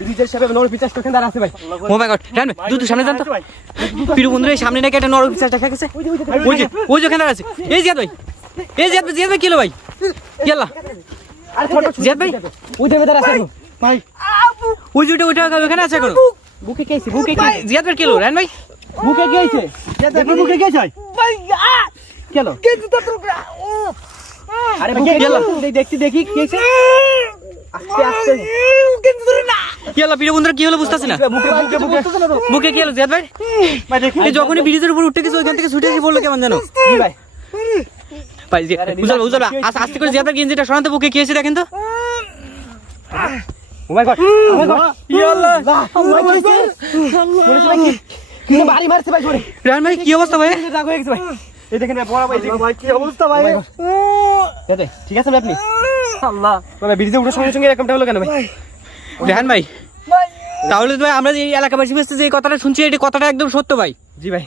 ব্রিজের সামনে নরপিশাচ ওখানে দাঁড়া আছে ভাই। ও মাই গড, রান ভাই দ্রুত সামনে যান তো। প্রিয় বন্ধুরা এই সামনে নাকি একটা নরপিশাচ দেখা গেছে। ওই যে ওখানে দাঁড়া আছে। এই জিয়াদ ভাই, এই জিয়াদ ভাই কি হলো ভাই? কি আল্লাহ জিয়াদ ভাই, ওই দেবে দাঁড়া আছে ভাই। ওই যে ওইটা ওখানে আছে এখন। বুকে কি হইছে? বুকে কি? জিয়াদ ভাই কি হলো? রান ভাই বুকে কি হইছে? দেখো বুকে কি হইছে ভাই? কি হলো? কে জুতা তোর? আরে বুকে কি হলো? দেখি কি হইছে? আস্তে আস্তে কি হলো প্রিয় বন্ধুরা? কি হলো বুঝতেছি না। বুকে কি হলো জিয়াদ ভাই? এই যখনই ব্রিজের উপর উঠতে গেছে ওইখান থেকে ছুটে এসে পড়লো কেমন জানো ভাই? ভাই উজাল আস্তে করে জিয়াদ ভাই গেঞ্জিটা সরাতে। বুকে কি হয়েছে দেখেন তো। ও মাই গড, ও মাই গড, ইয়া আল্লাহ, আল্লাহ বলেছে কি বাড়ি মারছে ভাই জোরে। রান ভাই কি অবস্থা ভাই? রাগ হয়ে গেছে ভাই। এই দেখেন ভাই, বড় ভাই দেখেন ভাই কি অবস্থা ভাই। দাদা ঠিক আছে ভাই আপনি? আল্লাহ, মানে ব্রিজে উঠার সঙ্গে সঙ্গে এরকমটা হলো কেন ভাই? রান ভাই তাহলে তো ভাই আমরা যে এলাকাবাসী বসতে যে কথাটা শুনছি এই কথাটা একদম সত্য ভাই। জি ভাই।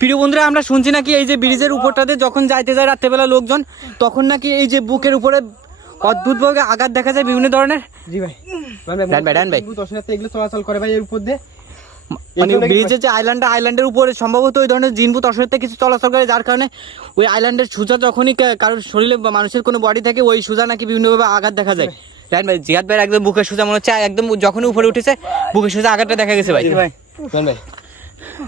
প্রিয় বন্ধুরা আমরা শুনছি নাকি এই যে ব্রিজের উপরটাতে যখন যাইতে যায় রাত্রেবেলা লোকজন, তখন নাকি এই যে বুকের উপরে অদ্ভুতভাবে আঘাত দেখা যায় বিভিন্ন ধরনের। জি ভাই। ডান ভাই দর্শনার্থী এগুলো চলাচল করে ভাই এর উপর দিয়ে। মানে ব্রিজের যে আইল্যান্ডের উপরে সম্ভবত ওই ধরনের জিনভূত অসুরতে কিছু চলাচল করে, যার কারণে ওই আইল্যান্ডের সুজা যখনই কারোর শরীরে বা মানুষের কোনো বডি থাকে ওই সুজা নাকি বিভিন্নভাবে আঘাত দেখা যায়। রান ভাই জিয়াদ ভাই একদম বুকের সুজা মনে হচ্ছে একদম যখনই উপরে উঠেছে বুকের সুজা আঘাতটা দেখা গেছে ভাই। ভাই ভাই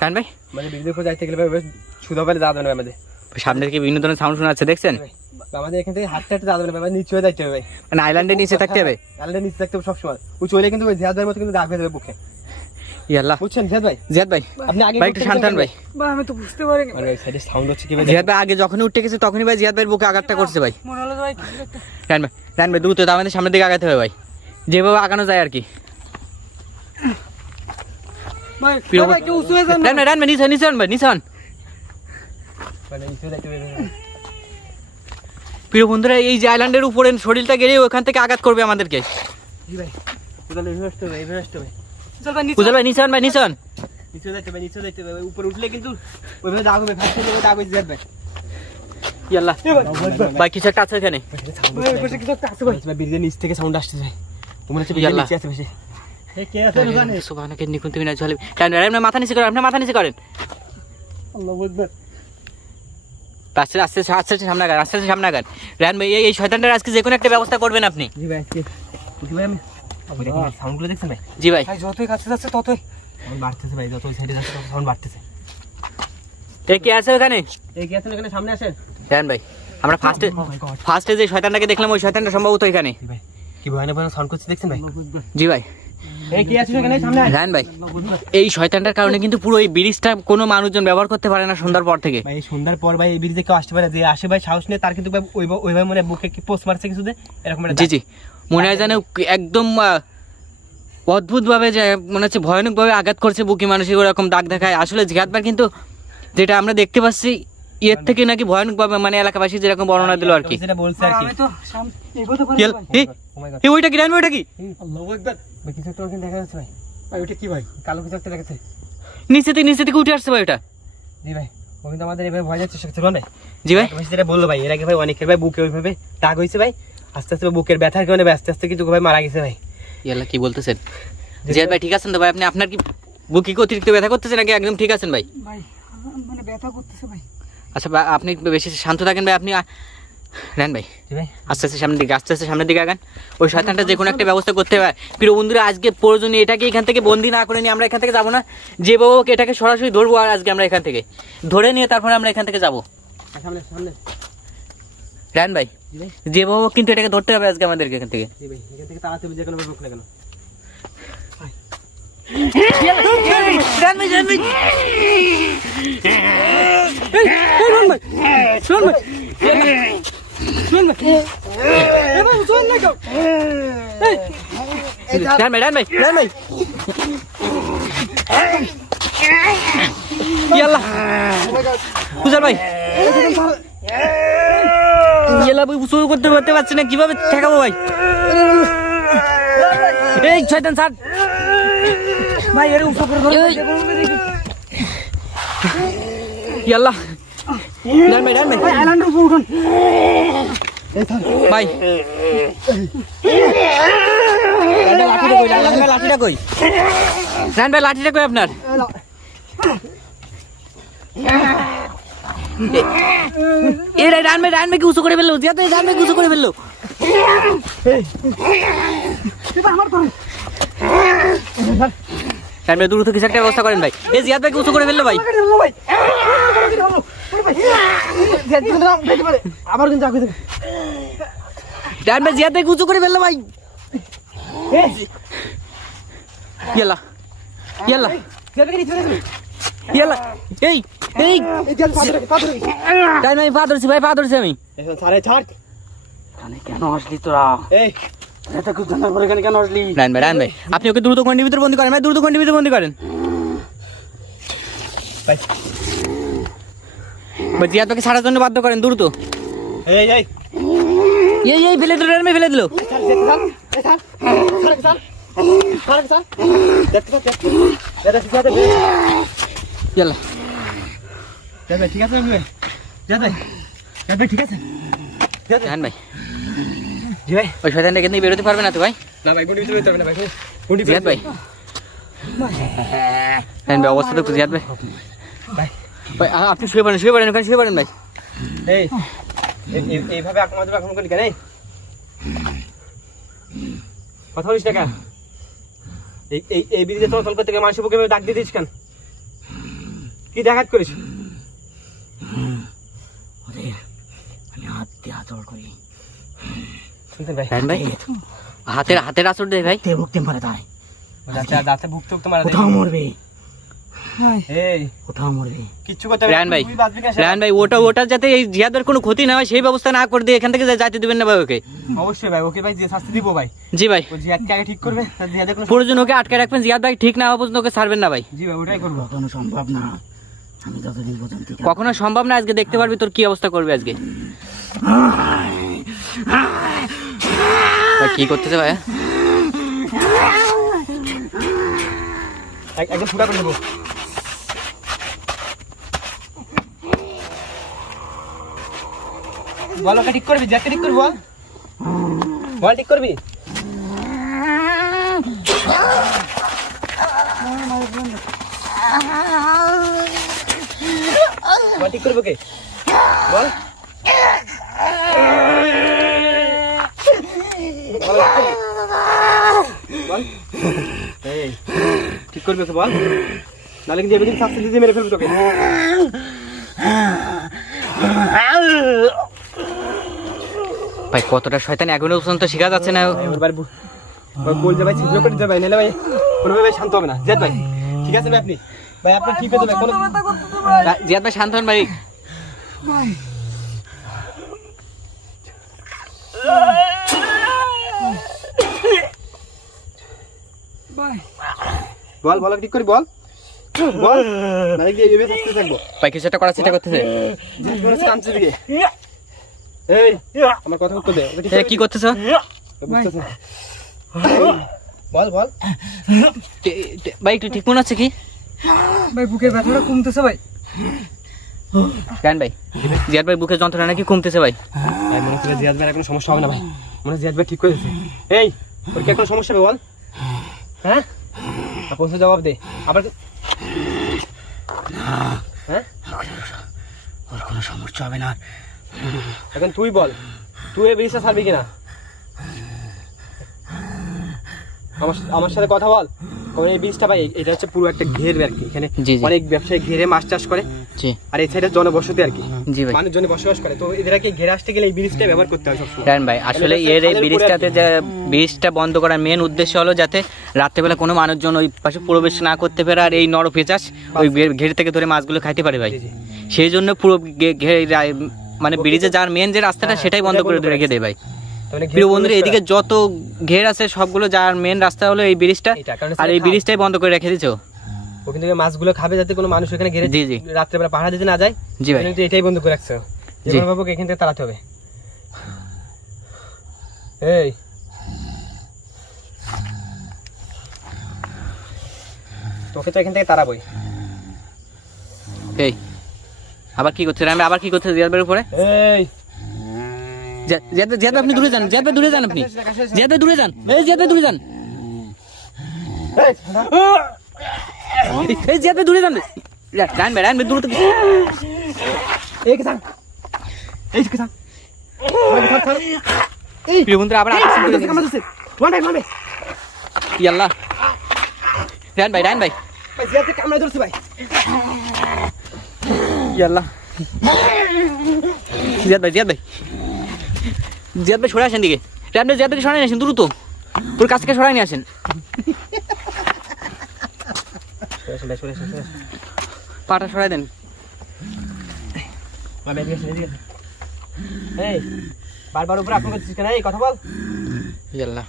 রান ভাই মানে ব্রিজের উপর যাইতে গেলে ভাই সুদা পেলে যাওয়া যাবে না আমাদের। সামনে থেকে বিভিন্ন ধরনের সাউন্ড শোনা যাচ্ছে দেখছেন। আমাদের এখান থেকে হাঁটতে হাঁটতে যাওয়া যাবে না ভাই, নিচে যাইতে হবে ভাই। মানে আইল্যান্ডের নিচে থাকতে হবে। আইল্যান্ডের নিচে থাকতে হবে সবসময়। ও চলে কিন্তু ওই জিয়াদ ভাইয়ের মতো কিন্তু দাগ হয়ে যাবে বুকে। ইয়াল্লাহ বুঝছেন জিয়াদ ভাই? জিয়াদ ভাই আপনি আগে ভাই একটু শান্ত হন ভাই। ভাই আমি তো বুঝতে পারিনি। মানে ওই সাইডে সাউন্ড হচ্ছে কি ভাই? জিয়াদ ভাই আগে যখনই উঠে গেছে তখনই ভাই জিয়াদ ভাইয়ের বুকে আঘাতটা করছে ভাই। মনে হলো ভাই কিছু একটা। রান ভাই দ্রুত আমাদের সামনের দিকে আগাতে হবে ভাই, যেভাবে আগানো যায় আর কি। ভাই ভাই কেউ উঠে যান না। রান ভাই নিচে হন ভাই, নিচে হন। মানে নিচে যাইতে হবে। প্রিয় বন্ধুরা এই যে আইল্যান্ডের উপরে শরীরটা গেলে ওখান থেকে আঘাত করবে আমাদেরকে। জি ভাই তাহলে এভারেস্ট হবে, এভারেস্ট হবে। চল ভাই উজাল ভাই নিচে হন ভাই, নিচে হন। নিচে যাইতে হবে, নিচে যাইতে হবে। উপরে উঠলে কিন্তু ওইভাবে দাগ হবে, ফাঁসতে যাবে, দাগ হয়ে যাবে। ইয়াল্লাহ ভাই কিছু একটা আছে এখানে। ভাই বসে কিছু একটা আছে ভাই। ভাই ব্রিজের নিচ থেকে সাউন্ড আসছে ভাই। মনে হচ্ছে ব্রিজের নিচে আছে বেশি। এই কে আছে ওখানে? সুবহানাকে নিকুন তুমি না চলে। রান মাথা নিচে করেন, আপনি মাথা নিচে করেন। আল্লাহু আকবার। আস্তে আস্তে সামনে আগান, আস্তে আস্তে সামনে আগান। রান ভাই এই শয়তানটার আজকে যে কোনো একটা ব্যবস্থা করবেন আপনি। জি ভাই আজকে ভাই আমি সাউন্ডগুলো দেখছেন ভাই? জি ভাই। ভাই যতই কাছে যাচ্ছে ততই সাউন্ড বাড়তেছে ভাই, যত ওই সাইডে যাচ্ছে তত সাউন্ড বাড়তেছে। এই কি আছে ওখানে? এই কি আছেন এখানে? সামনে আসেন রান ভাই আমরা ফার্স্টে যে শয়তানটাকে দেখলাম ওই শয়তানটা সম্ভবত এখানে। জি ভাই কি ভয়ানক ভয়ানক সাউন্ড করছে দেখছেন ভাই? জি ভাই। এই কি আছে এখানে? সামনে রান ভাই এই শয়তানটার কারণে কিন্তু পুরো এই ব্রিজটা কোনো মানুষজন ব্যবহার করতে পারে না সন্ধ্যার পর থেকে। ভাই সন্ধ্যার পর ভাই এই ব্রিজে কেউ আসতে পারে, যে আসে ভাই সাহস নিয়ে তার কিন্তু ভাই ওইভাবে মনে বুকে কি পোস্ট মারছে কিছু এরকম একটা। জি মনে হয় জানে একদম অদ্ভুতভাবে যে মনে হচ্ছে ভয়ানকভাবে আঘাত করছে বুকে, মানুষের ওরকম দাগ দেখায়। আসলে জিহাদবার কিন্তু যেটা আমরা দেখতে পাচ্ছি এর থেকে নাকি ভয়ানকভাবে মানে এলাকাবাসী যেরকম বর্ণনা দিল আর কি। যেটা বলছে আর কি। ওইটা কি রান ওইটা কি? আল্লাহু আকবার। ভাই কিছু একটা ওখানে দেখা যাচ্ছে ভাই। ভাই ওটা কি ভাই? কালো কিছু একটা দেখাচ্ছে। নিচে থেকে উঠে আসছে ভাই ওটা। জি ভাই ও কিন্তু আমাদের এভাবে ভয় যাচ্ছে ছিল না। জি ভাই যেটা বললো ভাই এর আগে ভাই অনেকের ভাই বুকে ওইভাবে দাগ হয়েছে ভাই, আস্তে আস্তে বুকের ব্যথার কারণে আস্তে আস্তে কিছু ভাই মারা গেছে ভাই। ইয়াল্লাহ কি বলতেছেন জিয়াদ ভাই? ঠিক আছেন তো ভাই? আপনি আপনার কি বুকে কি অতিরিক্ত ব্যথা করতেছে নাকি একদম ঠিক আছেন ভাই? ভাই মানে ব্যথা করতেছে ভাই। আচ্ছা আপনি বেশি শান্ত থাকেন ভাই। আপনি রান ভাই আস্তে আস্তে সামনের দিকে আগান। ওই শয়তানটা যে কোনো একটা ব্যবস্থা করতে হবে। প্রিয় বন্ধুরা আজকে প্রয়োজনীয় এটাকে এখান থেকে বন্দি না করে নিয়ে আমরা এখান থেকে যাবো না, যে বাবুকে এটাকে সরাসরি ধরবো। আর আজকে আমরা এখান থেকে ধরে নিয়ে তারপরে আমরা এখান থেকে যাবো। রান ভাই যে বাবু কিন্তু এটাকে ধরতে হবে আজকে আমাদেরকে এখান থেকে। করতে পারছি না, কিভাবে ঠেকাবো ভাই? এই শয়তান ছাড় ভাই, এর উপর ইয়াল্লাহ ডান ভাই আইল্যান্ডের উপর উঠুন ভাই। লাঠিটা কই রায়হান ভাই লাঠিটা কই আপনার এ রায়হান ভাই কি উঁচু করে ফেললো জিয়াদ ভাই রায়হান ভাই উঁচু করে ফেললো রায়হান ভাই দ্রুত কিছু একটা ব্যবস্থা করেন ভাই এই জিয়াদ ভাই কি উঁচু করে ফেললো ভাই আবার কিন্তু রায়হান ভাই জিয়াদ ভাই উঁচু করে ফেললো ভাই ইয়াল্লা ইয়াল্লা ইয়াল্লা এই এই রায়হান ভাই পা ধরছি ভাই পা ধরছি আমি সারে ছাড় কেন আসলি তোরা এই এটা খুব জানার পরে কেন আসলি রায়হান ভাই আপনি ওকে দ্রুত গন্ডির ভিতরে বন্দি করেন ভাই দ্রুত গন্ডির ভিতরে বন্দি করেন ভাই ভাই জিয়াদ ভাইকে ছাড়ার জন্য বাধ্য করেন দ্রুত এই এই এই ফেলে দিল রায়হান ভাই ফেলে দিল ইয়াল্লা ঠিক আছে ঠিক আছে রায়হান ভাই জি ভাই ওই শয়তানটা কিন্তু বেরোতে পারবে না তো ভাই না ভাই গুন্ডি ভিতরে না ভাই গুন্ডি জিয়াদ ভাই রায়হান ভাই অবস্থা তো জিয়াদ ভাই ভাই ভাই আপনি শুয়ে পড়েন ওখানে শুয়ে পড়েন ভাই এই এইভাবে আক্রমণ করলি কেন কথা বলিস না কেন এই বিরিজে চলাচল করতে গিয়ে মানুষের বুকে ডাক দিয়ে দিস কেন কি দেখাত করিস আমি হাত দিয়ে আচর করি শুনতেন ভাই রায়হান ভাই হাতের আচর দে ভাই ভুগতে মারা দেয় যাতে ভুগতে মারা দেয় কোথাও মরবে এই কোথাও মরবে কিচ্ছু করতে রায়হান ভাই ওটা যাতে এই জিয়াদের কোনো ক্ষতি না হয় সেই ব্যবস্থা না করে দিয়ে এখান থেকে যাইতে দিবেন না ভাই ওকে অবশ্যই ভাই ওকে ভাই যে শাস্তি দিব ভাই জি ভাই ও জিয়াদকে আগে ঠিক করবে জিয়াদের কোনো প্রয়োজন ওকে আটকে রাখবেন জিয়াদ ভাই ঠিক না হওয়া পর্যন্ত ওকে ছাড়বেন না ভাই জি ভাই ওটাই করবো কখনো সম্ভব না আমি যতদিন পর্যন্ত কখনো সম্ভব না আজকে দেখতে পারবি তোর কি অবস্থা করবে আজকে ভাই কি করতেছে ভাই একদম ফুটা করে দেবো বল ওকে ঠিক করবি জ্যাককে ঠিক করবি বল ঠিক করবি বল ঠিক করবি ওকে বল বল এই ঠিক করবি ওকে বল নাহলে কিন্তু এমনি শাস্তি দিতে মেরে ফেলবো তোকে ভাই কতটা শয়তানি এখনো পর্যন্ত শেখা যাচ্ছে না এবার বল যে ভাই ছিদ্র করে দিতে ভাই নাহলে ভাই কোনোভাবে শান্ত হবে না জিয়াদ ভাই ঠিক আছে ভাই আপনি ঠিক হয়ে যাবে কোনো জিয়াদ ভাই শান্ত হন ভাই বল বল ঠিক করে বল বল নালে কি এভাবে থাকতে থাকবো ভাই কিছু একটা করার চেষ্টা করতেছে কামছে দিকে এই আমার কথা উত্তর দে কি করতেছ বল বল ভাই একটু ঠিক মনে আছে কি ভাই বুকের ব্যথাটা কমতেছে ভাই জান ভাই জিয়াদ ভাই বুকের যন্ত্রণা নাকি কমতেছে ভাই ভাই মনে হচ্ছে জিয়াদ ভাই কোনো সমস্যা হবে না ভাই মনে জিয়াদ ভাই ঠিক করে দিয়েছে এই ওর কি কোনো সমস্যা হবে বল হ্যাঁ আপনি জবাব দে আবার হ্যাঁ ওর কোনো সমস্যা হবে না এখন তুই বল তুই এই বিষয়টা ছাড়বি কিনা আমার সাথে কথা বল কারণ এই বীজটা ভাই এটা হচ্ছে পুরো একটা ঘের আর কি এখানে অনেক ব্যবসায়ী ঘেরে মাছ চাষ করে আর এই সাইডে জনবসতি আর কি মানুষজনে বসবাস করে তো এদেরকে ঘেরে আসতে গেলে এই বীজটা ব্যবহার করতে হয় সবসময় জান ভাই আসলে এর এই বীজটাতে যে বীজটা বন্ধ করার মেন উদ্দেশ্য হলো যাতে রাত্রেবেলা কোনো মানুষজন ওই পাশে প্রবেশ না করতে পারে আর এই নরপেঁচাশ ওই ঘের থেকে ধরে মাছগুলো খাইতে পারে ভাই সেই জন্য পুরো মানে ব্রিজে যার মেন যে রাস্তাটা সেটাই বন্ধ করে রেখে দেয় ভাই প্রিয় বন্ধুরা এদিকে যত ঘের আছে সবগুলো যার মেন রাস্তা হলো এই ব্রিজটা আর এই ব্রিজটাই বন্ধ করে রেখে দিছো ওখান থেকে মাছগুলো খাবে যাতে কোনো মানুষ এখানে ঘেরে রাত্রেবেলা পাহারা দিতে না যায় জি ভাই এটাই বন্ধ করে রাখছো যেভাবে বাবুকে এখান থেকে তাড়াতে হবে এই তোকে তো এখান থেকে তাড়াবই এই আবার কি করছে আমি আবার কি করছে জিয়াদের উপরে এই জিয়াদ আপনি দূরে যান জিয়াদ দূরে যান আপনি জিয়াদ দূরে যান এই জিয়াদ দূরে যান এই জিয়াদ ভাই দূরে যান রান ভাই দূরে তো এই কে থাম এই কে থাম এই প্রিয় বন্ধুরা আবার আকর্ষণ করে দিয়েছে। কামড় দিছে ওয়ান ভাই ইয়াল্লাহ রান ভাই ভাই জিয়াতে কামড় ধরছে ভাই ইয়াল্লাহ জিয়াদ ভাই সরে আসেন দিকে রান ভাই জিয়াদ ভাই সরাই নিয়ে আসেন দ্রুত তোর কাছ থেকে সরাই নিয়ে আসেন পাটা সরাই দেন এই বারবার উপরে আপনি করছিস কেন এই কথা বল ইয়াল্লাহ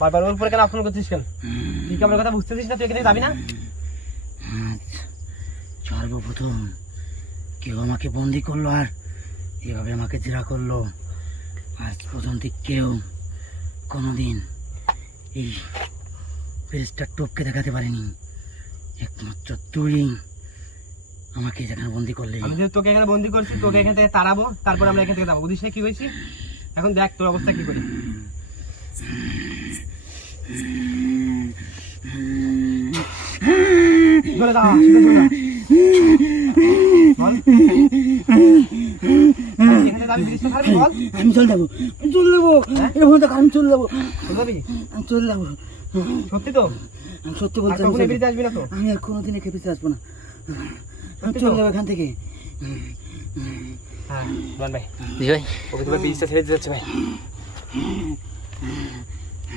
বারবার ওর উপরে কেন আপনি করছিস কেন তুই কি আমার কথা বুঝতেছিস না তুই এখানে যাবি না সর্বপ্রথম কেউ আমাকে বন্দি করলো আর এভাবে আমাকে জেরা করলো আজ পর্যন্ত কেউ কোনোদিন এই পেজটা টপকে দেখাতে পারেনি একমাত্র তুই আমাকে যেখানে বন্দি করলে আমি যে তোকে এখানে বন্দি করছি তোকে এখান থেকে তাড়াবো তারপর আমরা এখান থেকে যাবো বুঝিস কি হয়েছি এখন দেখ তোর অবস্থা কি করে বলে দাও এখানে যাবি ব্রিজটা ছাড়বি বল আমি চলে যাবো এরকম তো আমি চলে যাবো যাবি আমি চলে যাবো সত্যি তো আমি সত্যি আর বলছি কখনো এই ব্রিজে আসবি না তো আমি আর কোনোদিন একে পিছিয়ে আসবো না আমি চলে যাবো এখান থেকে হ্যাঁ বল ভাই জি ভাই ওকে তোমার ব্রিজটা ছেড়ে দিতে যাচ্ছে ভাই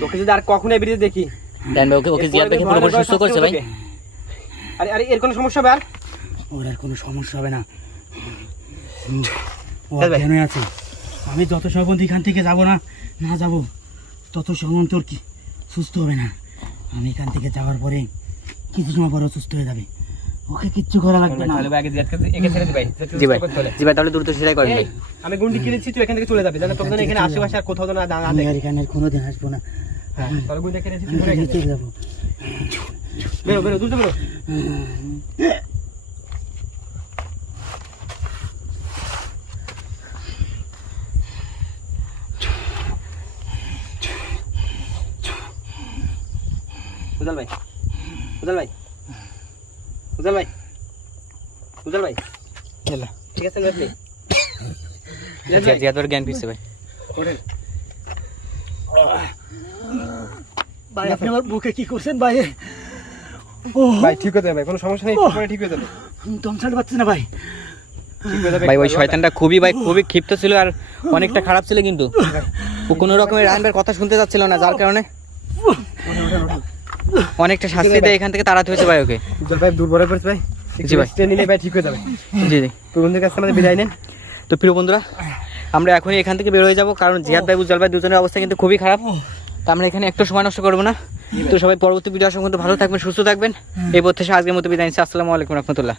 তোকে যদি আর কখনো এই ব্রিজে দেখি রান ভাই ওকে জিয়াদ ভাইকে পুরোপুরি সুস্থ করছে ভাই আরে আরে এর কোনো সমস্যা হবে আর ওর আর কোনো সমস্যা হবে না ও চল ভাই। কেন আছে আমি যত সময় এখান থেকে যাবো না যাবো তত সময় তোর কি সুস্থ হবে না আমি এখান থেকে যাওয়ার পরে কিছু সময় পরে ও সুস্থ হয়ে যাবে ওকে কিচ্ছু করা লাগবে না তাহলে ভাই আগে জিয়াদকে একে ছেড়ে দি ভাই জি ভাই তাহলে দ্রুত সেটাই করেন ভাই আমি গুন্ডি কিনেছি তুই এখান থেকে চলে যাবি জানো তোকে যেন এখানে আশেপাশে আর কোথাও যেন না আমি দেখে আর এখানে কোনোদিন আসবো না হ্যাঁ তাহলে গুন্ডি কিনেছি আমি তুই এখান এখান থেকে থেকে চলে যাবো বেরো দ্রুত বেরো উজাল ভাই ঠিক আছে আপনি জিয়াদ ভাইয়ের জ্ঞান ফিরছে ভাই ভাই আপনি আমার বুকে কি করছেন ভাই ভাই ঠিক হয়ে যাবে ভাই কোনো সমস্যা নেই ঠিক হয়ে যাবে দম ছাড়তে পারছি না ভাই ঠিক হয়ে যাবে ভাই ওই শয়তানটা খুবই ক্ষিপ্ত ছিল আর অনেকটা খারাপ ছিল কিন্তু ও কোনো রকমের রান ভাইয়ের কথা শুনতে যাচ্ছিল না যার কারণে অনেকটা শাস্তি দেয় এখান থেকে তাড়াতে হয়েছে ভাই ওকে উজ্জ্বল ভাই দুর্বল হয়ে পড়ছে ভাই জি ভাই। স্টে নিলে ভাই ঠিক হয়ে যাবে জি জি তো বন্ধুদের কাছে আমাদের বিদায় নেন তো প্রিয় বন্ধুরা আমরা এখনই এখান থেকে বের হয়ে যাবো কারণ জিয়াদ ভাই উজ্জ্বল ভাই দুজনের অবস্থা কিন্তু খুবই খারাপ তো আমরা এখানে একটু সময় নষ্ট করবো না তো সবাই পরবর্তী ভিডিও আসা পর্যন্ত ভালো থাকবেন সুস্থ থাকবেন এই প্রত্যাশা আজকের মতো বিদায় নিচ্ছি আসসালামু আলাইকুম রহমতুল্লাহ